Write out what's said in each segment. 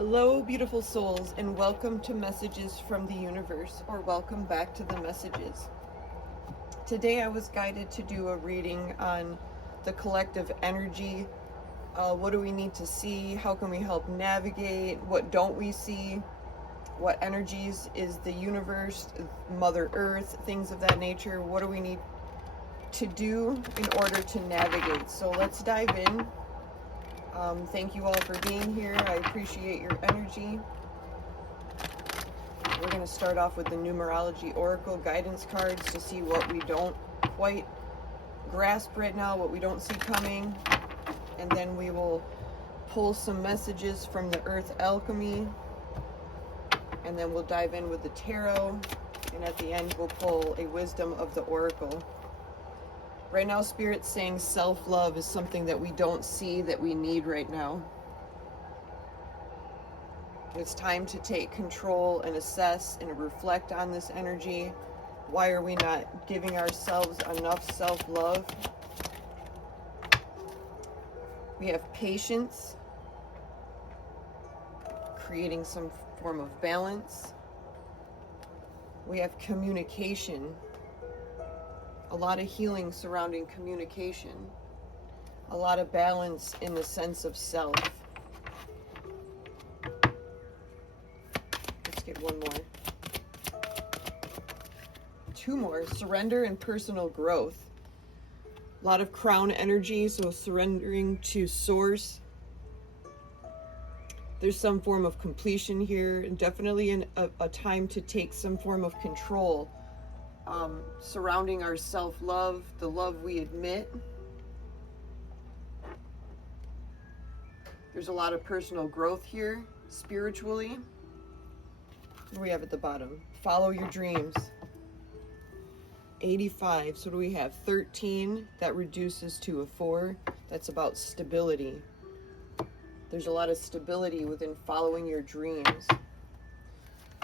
Hello, beautiful souls, and welcome to Messages from the Universe, or welcome back to the messages. Today I was guided to do a reading on the collective energy. What do we need to see? How can we help navigate? What don't we see? What energies is the universe, Mother Earth, things of that nature? What do we need to do in order to navigate? So let's dive in. Thank you all for being here. I appreciate your energy. We're going to start off with the numerology oracle guidance cards to see what we don't quite grasp right now, what we don't see coming. And then we will pull some messages from the earth alchemy. And then we'll dive in with the tarot. And at the end, we'll pull a wisdom of the oracle. Right now, Spirit's saying self-love is something that we don't see that we need right now. It's time to take control and assess and reflect on this energy. Why are we not giving ourselves enough self-love? We have patience, creating some form of balance. We have communication. A lot of healing surrounding communication. A lot of balance in the sense of self. Let's get one more. Two more. Surrender and personal growth. A lot of crown energy, so surrendering to source. There's some form of completion here, and definitely a time to take some form of control. Surrounding our self-love, the love we admit. There's a lot of personal growth here, spiritually. What do we have at the bottom? Follow your dreams. 85. So what do we have? 13. That reduces to a 4. That's about stability. There's a lot of stability within following your dreams.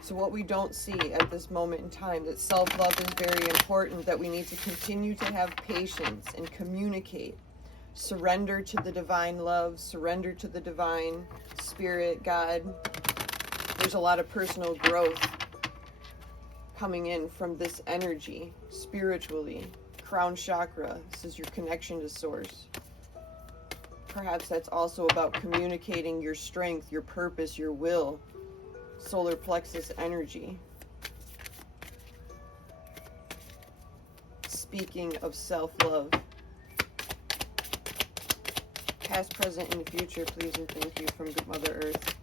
So what we don't see at this moment in time, that self-love is very important, that we need to continue to have patience and communicate. Surrender to the divine love, surrender to the divine spirit, God. There's a lot of personal growth coming in from this energy, spiritually. Crown chakra, this is your connection to source. Perhaps that's also about communicating your strength, your purpose, your will. Solar plexus energy. Speaking of self-love. Past, present, and future, please and thank you from Mother Earth.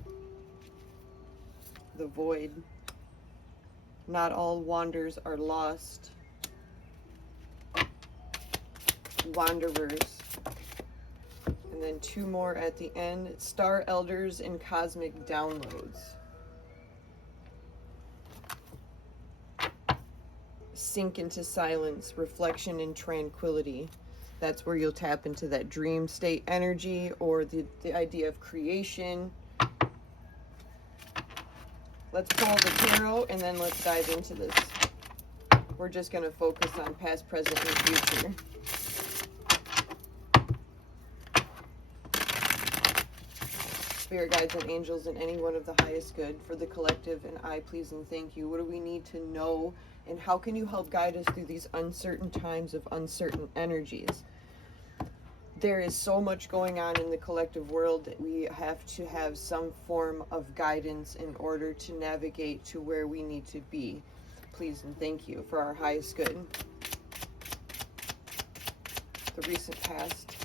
The void. Not all wanders are lost. Wanderers. And then two more at the end. Star elders and cosmic downloads. Sink into silence, reflection, and tranquility. That's where you'll tap into that dream state energy or the idea of creation. Let's pull the tarot and then let's dive into this. We're just going to focus on past, present, and future. Spirit guides and angels and any one of the highest good for the collective and I please and thank you. What do we need to know? And how can you help guide us through these uncertain times of uncertain energies? There is so much going on in the collective world that we have to have some form of guidance in order to navigate to where we need to be. Please and thank you for our highest good. The recent past.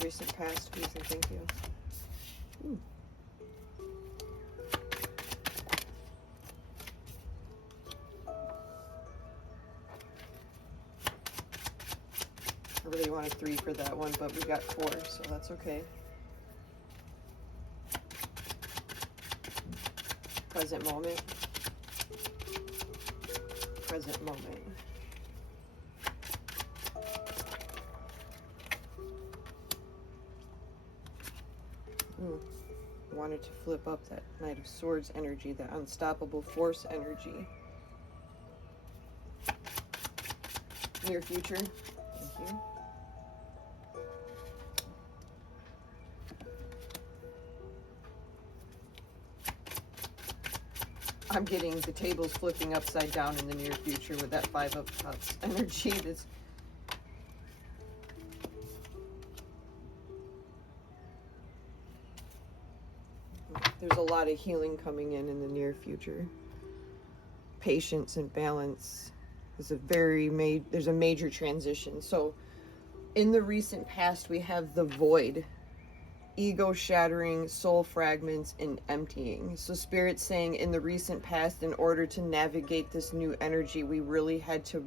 Recent past, please and thank you. Ooh. I really wanted 3 for that one, but we got 4, so that's okay. Present moment. Present moment. Ooh. I wanted to flip up that Knight of Swords energy, that unstoppable force energy. Near future. Thank you. I'm getting the tables flipping upside down in the near future with that Five of Cups energy. There's a lot of healing coming in the near future. Patience and balance is there's a major transition. So in the recent past, we have the void, ego shattering, soul fragments, and emptying. So Spirit's saying in the recent past, in order to navigate this new energy, we really had to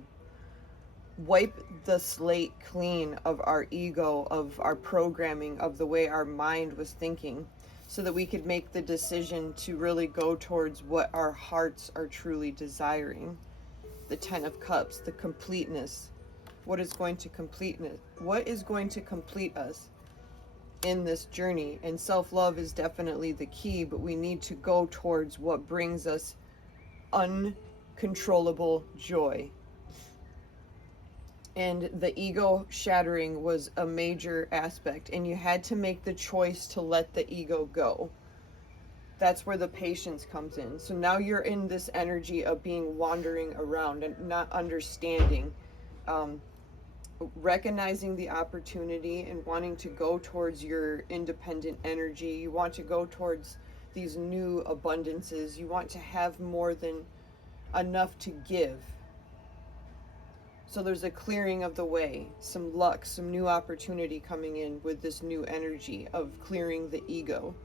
wipe the slate clean of our ego, of our programming, of the way our mind was thinking, so that we could make the decision to really go towards what our hearts are truly desiring. The Ten of Cups, the completeness. What is going to complete us in this journey? And self-love is definitely the key, but we need to go towards what brings us uncontrollable joy. And the ego shattering was a major aspect, and you had to make the choice to let the ego go. That's where the patience comes in. So now you're in this energy of being wandering around and not understanding, recognizing the opportunity and wanting to go towards your independent energy. You want to go towards these new abundances. You want to have more than enough to give. So there's a clearing of the way, some luck, some new opportunity coming in with this new energy of clearing the ego.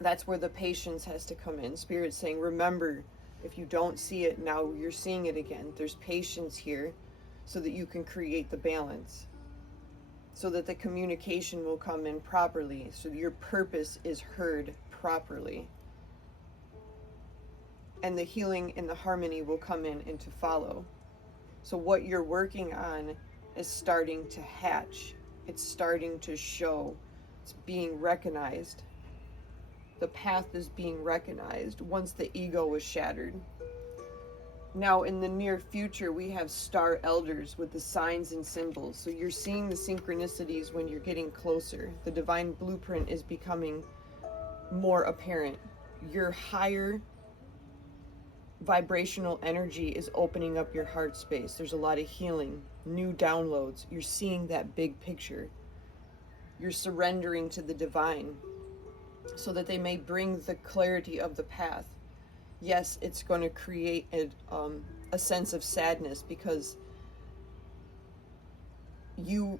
That's where the patience has to come in. Spirit's saying, remember, if you don't see it now, you're seeing it again. There's patience here so that you can create the balance, so that the communication will come in properly, so that your purpose is heard properly. And the healing and the harmony will come in and to follow. So what you're working on is starting to hatch. It's starting to show. It's being recognized. The path is being recognized once the ego is shattered. Now, in the near future, we have star elders with the signs and symbols. So you're seeing the synchronicities when you're getting closer. The divine blueprint is becoming more apparent. Your higher vibrational energy is opening up your heart space. There's a lot of healing, new downloads. You're seeing that big picture. You're surrendering to the divine so that they may bring the clarity of the path. Yes, it's going to create a sense of sadness because you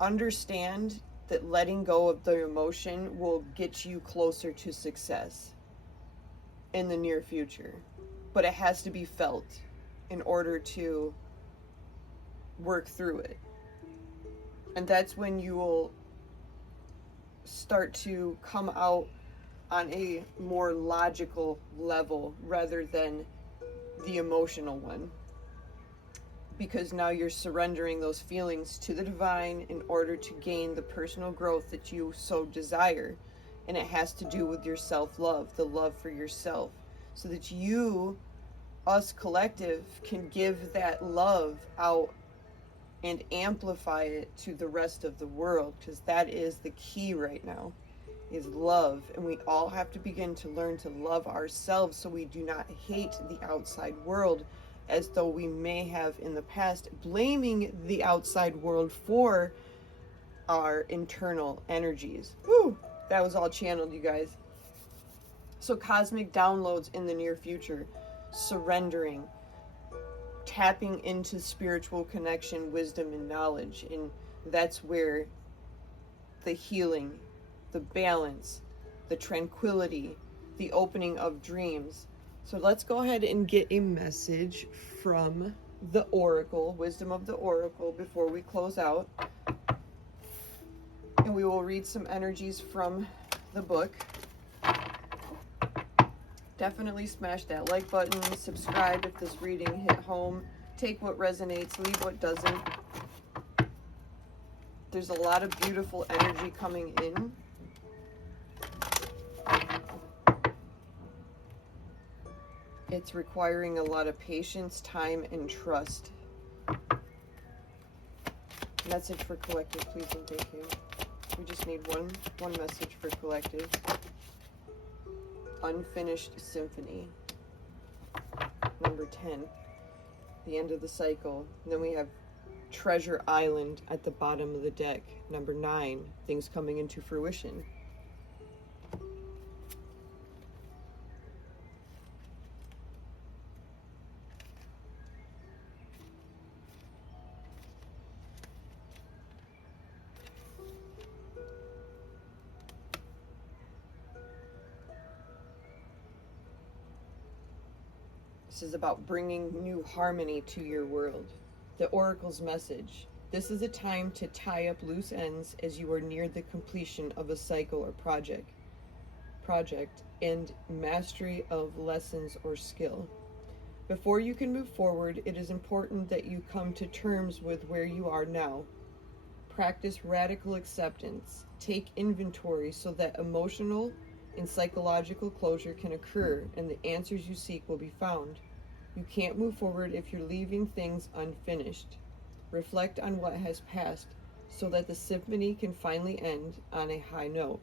understand that letting go of the emotion will get you closer to success in the near future, but it has to be felt in order to work through it. And that's when you will start to come out on a more logical level rather than the emotional one, because now you're surrendering those feelings to the divine in order to gain the personal growth that you so desire. And it has to do with your self-love, the love for yourself, so that you, us collective, can give that love out and amplify it to the rest of the world, because that is the key right now, is love. And we all have to begin to learn to love ourselves so we do not hate the outside world as though we may have in the past, blaming the outside world for our internal energies. Woo! That was all channeled, you guys. So cosmic downloads in the near future, surrendering, tapping into spiritual connection, wisdom, and knowledge. And that's where the healing, the balance, the tranquility, the opening of dreams. So let's go ahead and get a message from the Oracle, Wisdom of the Oracle, before we close out. And we will read some energies from the book. Definitely smash that like button, subscribe if this reading hit home. Take what resonates, leave what doesn't. There's a lot of beautiful energy coming in. It's requiring a lot of patience, time, and trust. Message for collective, please and thank you. We just need one message for collective. unfinished symphony. Number 10, the end of the cycle. And then we have Treasure Island at the bottom of the deck. Number 9, things coming into fruition. This is about bringing new harmony to your world. The Oracle's message. This is a time to tie up loose ends as you are near the completion of a cycle or project and mastery of lessons or skill. Before you can move forward, it is important that you come to terms with where you are now. Practice radical acceptance. Take inventory so that emotional and psychological closure can occur and the answers you seek will be found. You can't move forward if you're leaving things unfinished. Reflect on what has passed so that the symphony can finally end on a high note.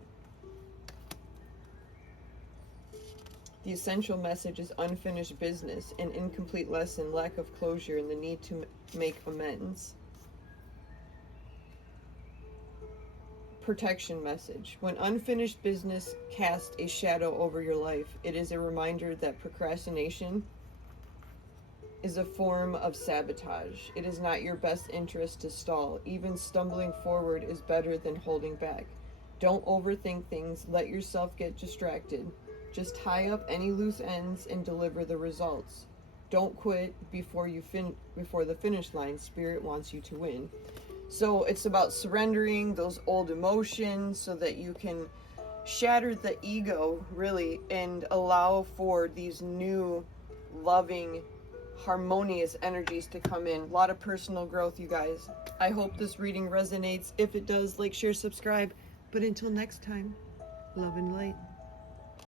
The essential message is unfinished business, an incomplete lesson, lack of closure, and the need to make amends. Protection message. When unfinished business casts a shadow over your life, it is a reminder that procrastination is a form of sabotage. It is not your best interest to stall. Even stumbling forward is better than holding back. Don't overthink things. Let yourself get distracted. Just tie up any loose ends and deliver the results. Don't quit before the finish line. Spirit wants you to win. So it's about surrendering those old emotions so that you can shatter the ego, really, and allow for these new, loving, harmonious energies to come in. A lot of personal growth, you guys. I hope this reading resonates. If it does, like, share, subscribe. But until next time, love and light.